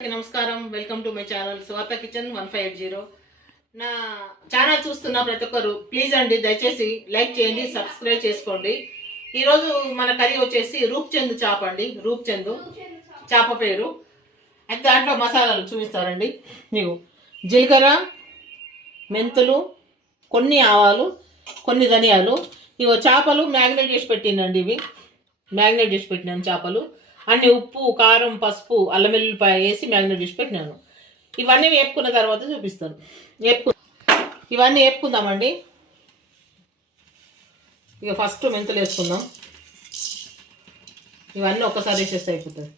నమస్కారం, welcome to my channel Swatha kitchen 150. నా channel చూస్తున్న ప్రతి ఒక్కరు ప్లీజ్ అండి దయచేసి లైక్ చేయండి, సబ్స్క్రైబ్ చేసుకోండి. ఈరోజు మన కర్రీ వచ్చేసి రూప్చంద్ చేప అండి. రూప్చంద్ చేప పేరు. అయితే దాంట్లో మసాలాలు చూపిస్తారండి. నీవు జీలకర్ర, మెంతులు, కొన్ని ఆవాలు, కొన్ని ధనియాలు. ఇవో చేపలు మ్యాగ్నేట్ చేసి పెట్టినండి. ఇవి మ్యాగ్నేట్ చేసి పెట్టినాను చేపలు అన్ని. ఉప్పు, కారం, పసుపు, అల్లం వెల్లుల్లిపాయ వేసి మ్యాగ్నేట్ చేసి పెట్టినాను. ఇవన్నీ వేపుకున్న తర్వాత చూపిస్తాను. ఇవన్నీ వేపుకుందామండి. ఇక ఫస్ట్ మెంతులు వేసుకుందాం. ఇవన్నీ ఒక్కసారి వేసేస్తే అయిపోతుంది.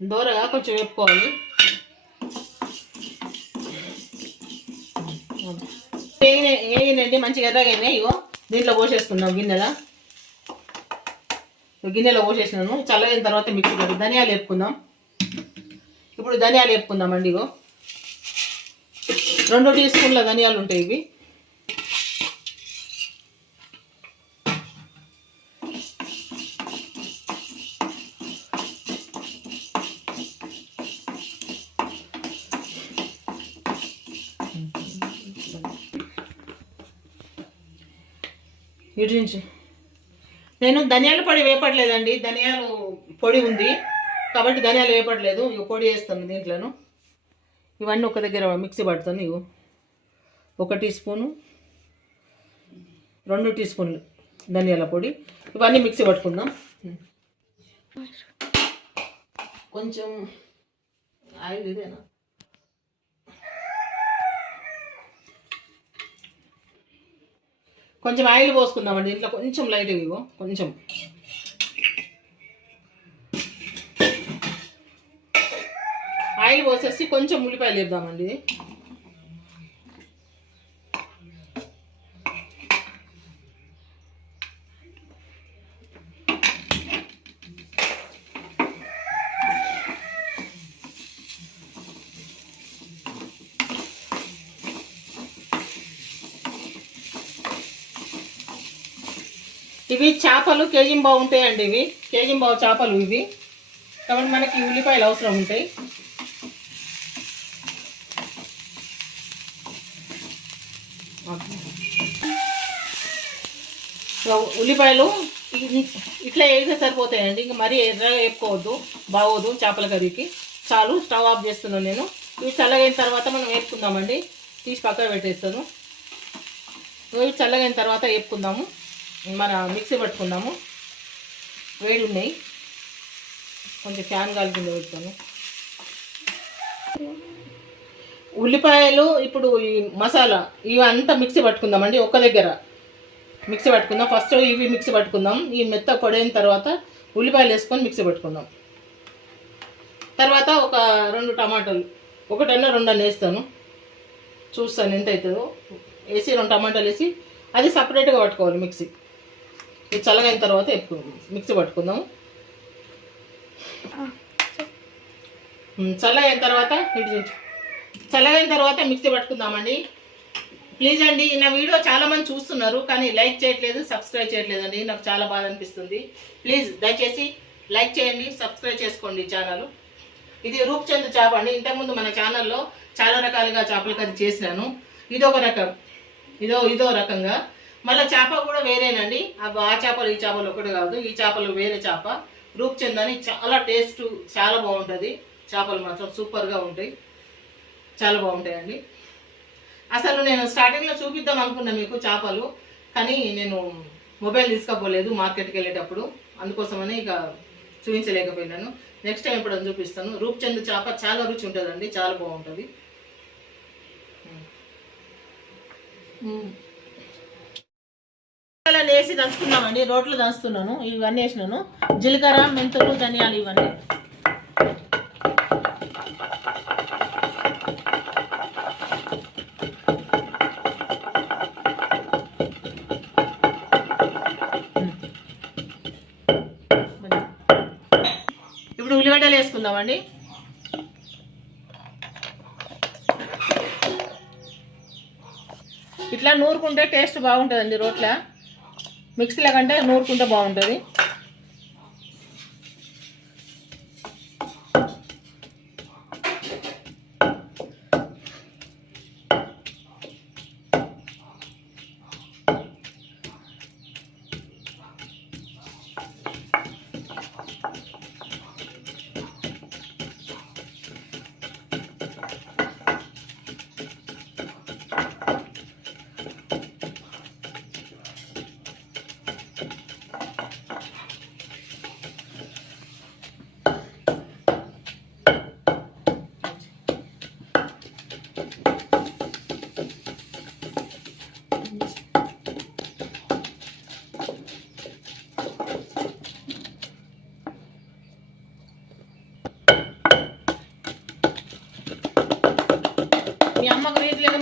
దూరగా కొంచెం వేపుకోవాలి. వేయనండి, మంచిగా ఎర్రగానే. ఇగో దీంట్లో పోసేసుకుందాం. గిన్నెలో పోసేసినాను. చల్లగిన తర్వాత మిక్సీ పెట్టి ధనియాలు వేపుకుందాం. ఇప్పుడు ధనియాలు వేపుకుందామండి. ఇగో 2 టీ స్పూన్ల ధనియాలు ఉంటాయి ఇవి. ఇటు నుంచి నేను ధనియాల పొడి వేపట్లేదండి. ధనియాలు పొడి ఉంది కాబట్టి ధనియాలు వేపట్లేదు. ఇక పొడి వేస్తాను దీంట్లోను. ఇవన్నీ ఒక దగ్గర మిక్సీ పడుతాను. ఇగో 1 టీ స్పూను, 2 టీ స్పూన్లు ధనియాల పొడి. ఇవన్నీ మిక్సీ పట్టుకుందాం. కొంచెం ఆయిల్ ఇదేనా, కొంచెం ఆయిల్ పోసుకుందామండి దీంట్లో. కొంచెం లైట్ ఇగో కొంచెం. ఆయిల్ పోసేసి కొంచెం ఉల్లిపాయలు వేద్దామండి. ఇవి చేపలు కేజీంబావు ఉంటాయండి. ఇవి కేజీంబావు చేపలు ఇవి కాబట్టి మనకి ఉల్లిపాయలు అవసరం ఉంటాయి. ఉల్లిపాయలు ఇట్లా వేస్తే సరిపోతాయండి. ఇంక మరీ ఎర్రగా వేపుకోవద్దు, బాగోదు చేపల కర్రీకి. చాలు. స్టవ్ ఆఫ్ చేస్తున్నాను నేను. ఇవి చల్లగైన తర్వాత మనం వేపుకుందామండి. తీసి పక్కన పెట్టేస్తాను. ఇవి చల్లగైన తర్వాత వేపుకుందాము. మన మిక్సీ పట్టుకుందాము. వేడి ఉన్నాయి, కొంచెం ఫ్యాన్ గాలి కింద పెడతాను. ఉల్లిపాయలు ఇప్పుడు ఈ మసాలా ఇవంతా మిక్సీ పట్టుకుందామండి. ఒక్క దగ్గర మిక్సీ పట్టుకుందాం. ఫస్ట్ ఇవి మిక్సీ పట్టుకుందాం. ఈ మెత్త పొడైన తర్వాత ఉల్లిపాయలు వేసుకొని మిక్సీ పట్టుకుందాం. తర్వాత ఒక 2 టమాటాలు, 1 2 వేస్తాను. చూస్తాను ఎంత అవుతుందో. వేసి 2 టమాటాలు వేసి అది సపరేట్గా పట్టుకోవాలి మిక్సీ. ఇది చల్లగైన తర్వాత మిక్సీ పట్టుకుందాము. చల్లగైన తర్వాత మిక్సీ పట్టుకుందామండి. ప్లీజ్ అండి, నా వీడియో చాలామంది చూస్తున్నారు కానీ లైక్ చేయట్లేదు, సబ్స్క్రైబ్ చేయట్లేదండి. నాకు చాలా బాధ అనిపిస్తుంది. ప్లీజ్ దయచేసి లైక్ చేయండి, సబ్స్క్రైబ్ చేసుకోండి ఛానల్. ఇది రూప్చంద్ చేప అండి. ఇంతకుముందు మన ఛానల్లో చాలా రకాలుగా చేపల కర్రీ చేసినాను. ఇదొక రకం, ఇదో రకంగా. మళ్ళీ చేప కూడా వేరేనండి. ఆ చేపలు ఈ చేపలు ఒకటి కాదు. ఈ చేపలు వేరే చేప రూప్చంద్ అని. చాలా టేస్ట్ చాలా బాగుంటుంది. చేపలు మాత్రం సూపర్గా ఉంటాయి, చాలా బాగుంటాయండి. అసలు నేను స్టార్టింగ్లో చూపిద్దాం అనుకున్నా మీకు చేపలు, కానీ నేను మొబైల్ తీసుకోపోలేదు మార్కెట్కి వెళ్ళేటప్పుడు. అందుకోసమని ఇక చూపించలేకపోయినాను. నెక్స్ట్ టైం ఇప్పుడు చూపిస్తాను. రూప్చంద్ చేప చాలా రుచి ఉంటుందండి, చాలా బాగుంటుంది. వేసి దంచుకున్నామండి. రోట్లో దంచుతున్నాను. ఇవన్నీ వేసినాను. జీలకర్ర, మెంతులు, ధనియాలు ఇవన్నీ. ఇప్పుడు ఉల్లిగడ్డలు వేసుకుందామండి. ఇట్లా నూరుకుంటే టేస్ట్ బాగుంటుందండి. రోట్లో మిక్సీలో కంటే నూరుకుంటే బాగుంటుంది.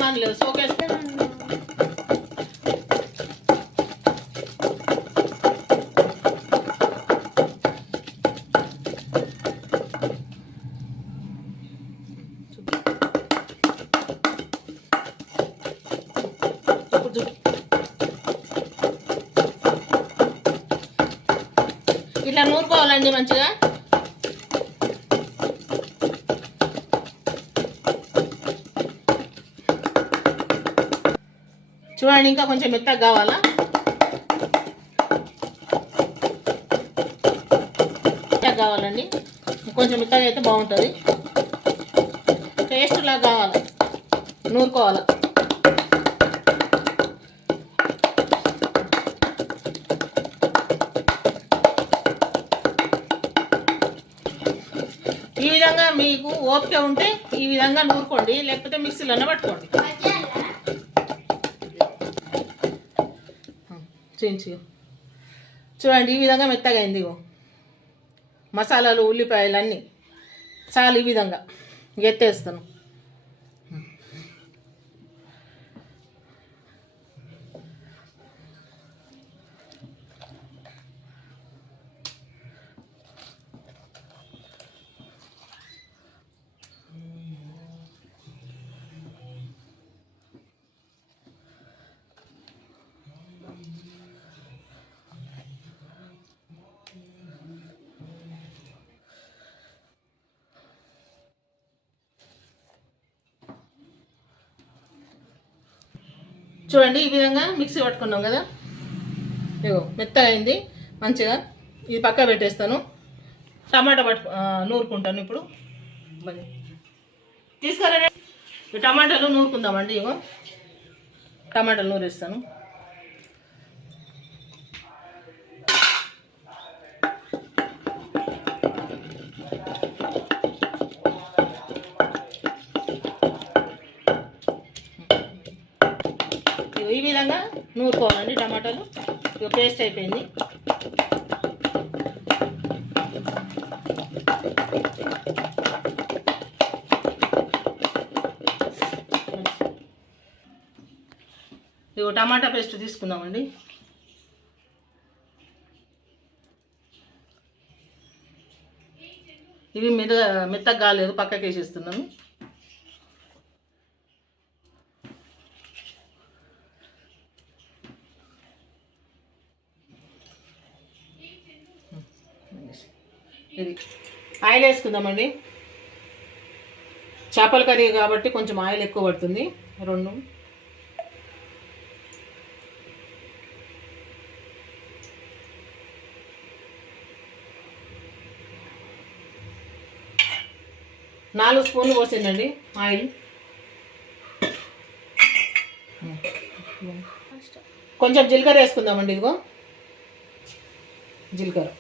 అనుమానం లేదు. సోకేస్తే ఇట్లా నూరుకోవాలండి మంచిగా. చూడండి, ఇంకా కొంచెం మెత్తగా కావాలా? మెత్తగా కావాలండి, కొంచెం మెత్తగా అయితే బాగుంటుంది. పేస్ట్ లాగా కావాలి, నూరుకోవాలి. ఈ విధంగా మీకు ఓపిక ఉంటే ఈ విధంగా నూరుకోండి, లేకపోతే మిక్సీలోనే పట్టుకోండి. చూడండి, ఈ విధంగా మెత్తగా అయింది. మసాలాలు, ఉల్లిపాయలు అన్నీ చాలు. ఈ విధంగా ఎత్తేస్తాను. చూడండి, ఈ విధంగా మిక్సీ పట్టుకున్నాం కదా, ఇగో మెత్తగా అయింది మంచిగా. ఇది పక్క పెట్టేస్తాను. టమాటా నూరుకుంటాను ఇప్పుడు. తీసుకురండి, ఈ టమాటాలు నూరుకుందామండి. ఇగో టమాటాలు నూరేస్తాను. ఈ విధంగా నూరుకోవాలండి టమాటాలు. ఇక పేస్ట్ అయిపోయింది. ఇక టమాటా పేస్ట్ తీసుకుందామండి. ఇవి మెత్తగా కాలేదు, పక్కకి వేసేస్తున్నాను. ఇది ఆయిల్ వేసుకుందామండి. చేపల కర్రీ కాబట్టి కొంచెం ఆయిల్ ఎక్కువ పడుతుంది. 2 4 స్పూన్లు పోసిందండి ఆయిల్. కొంచెం జీలకర్ర వేసుకుందామండి. ఇదిగో జీలకర్ర,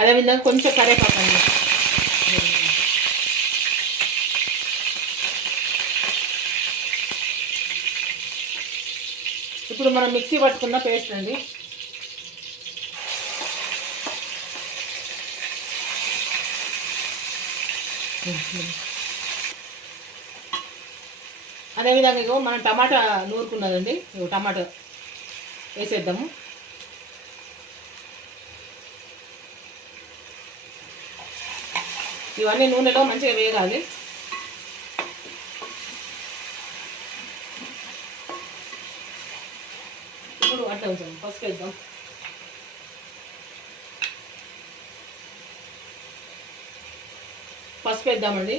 అదేవిధంగా కొంచెం కరివేపాకు అండి. ఇప్పుడు మనం మిక్సీ పట్టుకున్న పేస్ట్ అండి. అదేవిధంగా ఇగో మనం టమాటా నూరుకున్నదండి. టమాటా వేసేద్దాము. ఇవన్నీ నూనెలో మంచిగా వేగాలి. ఇప్పుడు అట్లా పసుపు వేద్దాం. పసుపు వేద్దామండి.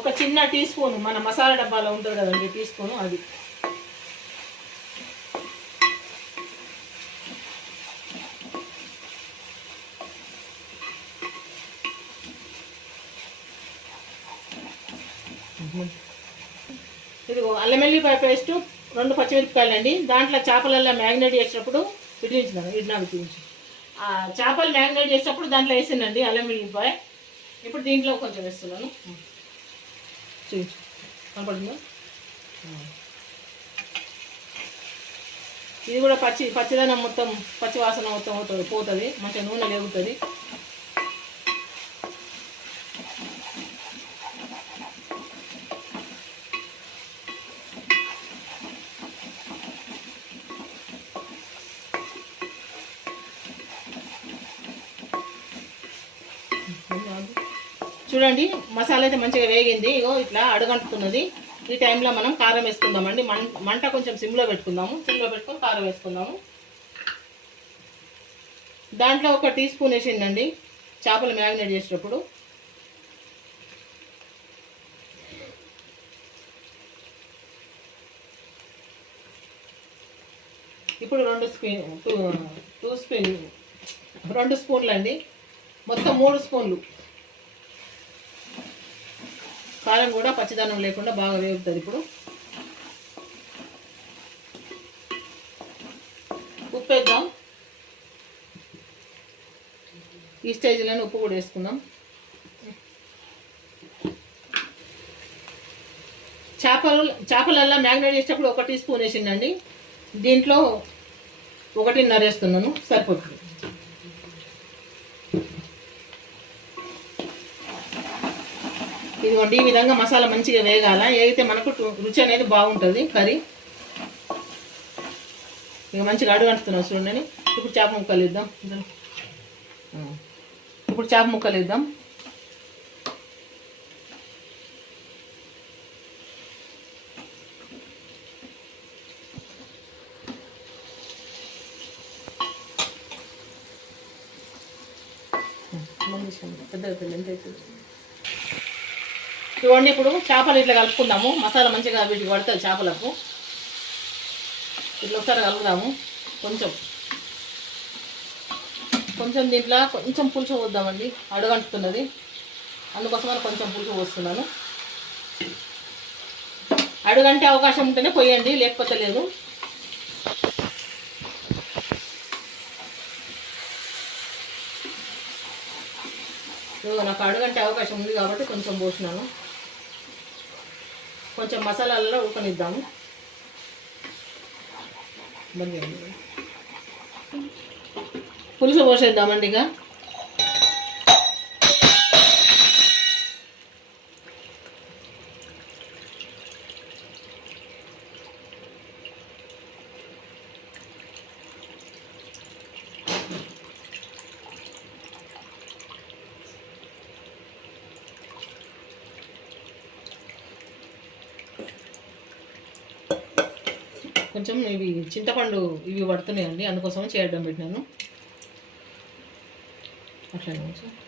ఒక చిన్న టీ స్పూన్, మన మసాలా డబ్బాలో ఉంటుంది కదండి టీ స్పూను, అది. ఇది అల్లం వెల్లిపాయ పేస్టు, 2 పచ్చిమిరపకాయలు అండి. దాంట్లో చేపలల్లో మ్యాగ్నేట్ చేసినప్పుడు చేపలు మ్యాగ్నేట్ చేసినప్పుడు దాంట్లో వేసిందండి అల్లం వెల్లిపాయ. ఇప్పుడు దీంట్లో కొంచెం వేస్తున్నాను. కనపడుతుందా? ఇది కూడా పచ్చిదనం మొత్తం, పచ్చి వాసన మొత్తం పోతుంది, మంచిగా నూనె లేగుతుంది. చూడండి మసాలా అయితే మంచిగా వేగింది. ఇగో ఇట్లా అడుగంటుతున్నది. ఈ టైంలో మనం కారం వేసుకుందామండి. మంట కొంచెం సిమ్లో పెట్టుకుందాము. సిమ్లో పెట్టుకొని కారం వేసుకుందాము. దాంట్లో 1 టీ స్పూన్ వేసిందండి చేపలు మ్యారినేట్ చేసేటప్పుడు. ఇప్పుడు 2 స్పూన్లు అండి, మొత్తం 3 స్పూన్లు కారం కూడా పచ్చిదనం లేకుండా బాగా వేగుతుంది. ఇప్పుడు ఉప్పు వేద్దాం. ఈ స్టేజ్లోనే ఉప్పు కూడా వేసుకుందాం. చేపలల్లో మ్యారినేట్ చేసేటప్పుడు 1 టీ స్పూన్ వేసిందండి. దీంట్లో 1.5 వేస్తున్నాను, సరిపోతుంది. ఇదిగోండి ఈ విధంగా మసాలా మంచిగా వేగాల. వేగితే మనకు రుచి అనేది బాగుంటుంది కర్రీ. ఇక మంచిగా అడుగంటుతున్నాం చూడండి. ఇప్పుడు చేప ముక్కలు ఇద్దాం. చూడండి ఇప్పుడు చేపలు ఇట్లా కలుపుకుందాము. మసాలా మంచిగా వీటికి పడుతుంది చేపలకు. ఇట్లా ఒకసారి కలుపుదాము. కొంచెం దీంట్లో కొంచెం పులుసు పోద్దామండి, అడుగంటుతున్నది. అందుకోసమని కొంచెం పులుసు పోస్తున్నాను. అడుగంటే అవకాశం ఉంటేనే పోయండి, లేకపోతే లేదు. నాకు అడుగంటే అవకాశం ఉంది కాబట్టి కొంచెం పోసినాను. కొంచెం మసాలాలలో ఉడకనిద్దాము. పులుసు పోసేద్దామండి. ఇక కొంచెం ఇవి చింతపండు ఇవి పడుతున్నాయండి, అందుకోసం చేయడం పెట్టినాను. అట్లా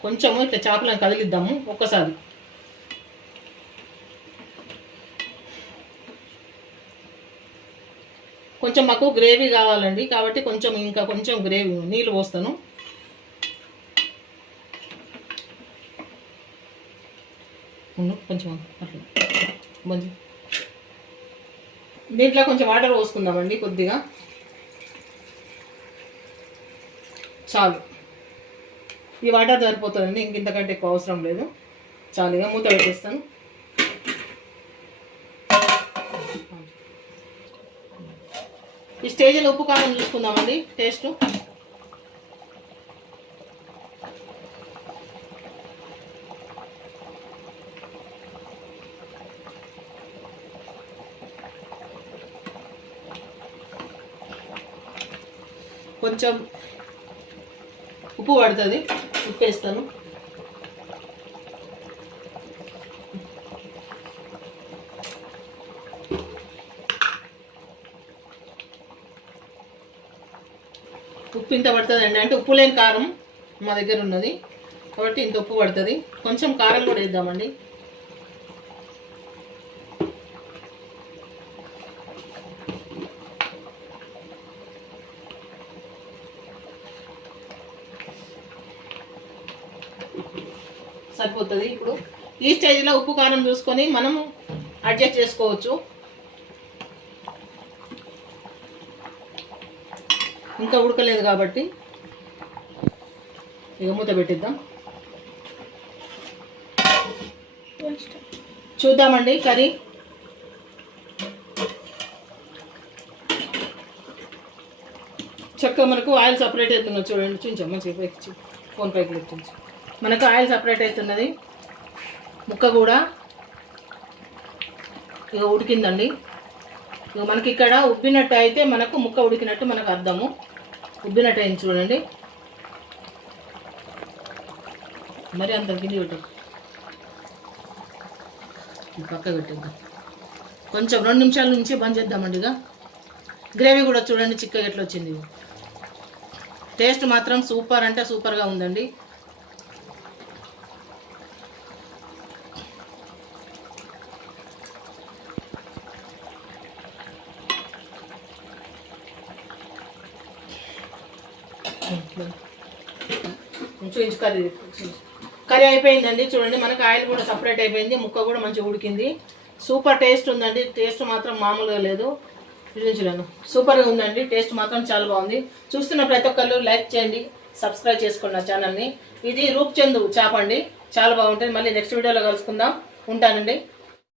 కొంచెము ఇట్లా చేపలను కదిలిద్దాము ఒక్కసారి. కొంచెం మాకు గ్రేవీ కావాలండి, కాబట్టి ఇంకా కొంచెం గ్రేవీ నీళ్ళు పోస్తాను. కొంచెం అట్లా మంచి దీంట్లో కొంచెం వాటర్ పోసుకుందామండి, కొద్దిగా చాలు. ఈ వాటర్ సరిపోతుందండి, ఇంకంతకంటే ఎక్కువ అవసరం లేదు. చాలుగా మూత పెట్టేస్తాను. ఈ స్టేజ్లో ఉప్పు కారం చూసుకుందామండి టేస్ట్. కొంచెం ఉప్పు పడుతుంది, ఉప్పు వేస్తాను. ఉప్పు ఇంత పడుతుందండి, అంటే ఉప్పు లేని కారం మా దగ్గర ఉన్నది కాబట్టి ఇంత ఉప్పు పడుతుంది. కొంచెం కారం కూడా వేద్దామండి. సరిపోతుంది. ఇప్పుడు ఈ స్టేజ్లో ఉప్పు కారం చూసుకొని మనం అడ్జస్ట్ చేసుకోవచ్చు. ఇంకా ఉడకలేదు కాబట్టి ఇక మూత పెట్టిద్దాం. చూద్దామండి కర్రీ. చక్కగా మనకు ఆయిల్ సపరేట్ అవుతున్నది చూడండి. చూంచాం మంచిగా పైకి ఫోన్ పైకి పెట్టించు. మనకు ఆయిల్ సపరేట్ అవుతున్నది. ముక్క కూడా ఇక ఉడికిందండి. ఇక మనకి ఇక్కడ ఉబ్బినట్టు అయితే మనకు ముక్క ఉడికినట్టు మనకు అర్థము. ఉబ్బినట్టు అయింది చూడండి. మరి అంత గిన్నె పెట్టు, పక్క పెట్టేద్దాం. కొంచెం 2 నిమిషాల నుంచి బంద్ చేద్దామండి. ఇక గ్రేవీ కూడా చూడండి చిక్కగా ఎట్లా వచ్చింది. టేస్ట్ మాత్రం సూపర్ అంటే సూపర్గా ఉందండి. కర్రీ అయిపోయిందండి చూడండి. మనకు ఆయిల్ కూడా సపరేట్ అయిపోయింది. ముక్క కూడా మంచిగా ఉడికింది. సూపర్ టేస్ట్ ఉందండి. టేస్ట్ మాత్రం మామూలుగా లేదు. సూపర్గా ఉందండి. టేస్ట్ మాత్రం చాలా బాగుంది. చూస్తున్న ప్రతి ఒక్కళ్ళు లైక్ చేయండి, సబ్స్క్రైబ్ చేసుకోండి నా ఛానల్ని. ఇది రూప్చంద్ చేప అండి, చాలా బాగుంటుంది. మళ్ళీ నెక్స్ట్ వీడియోలో కలుసుకుందాం. ఉంటానండి.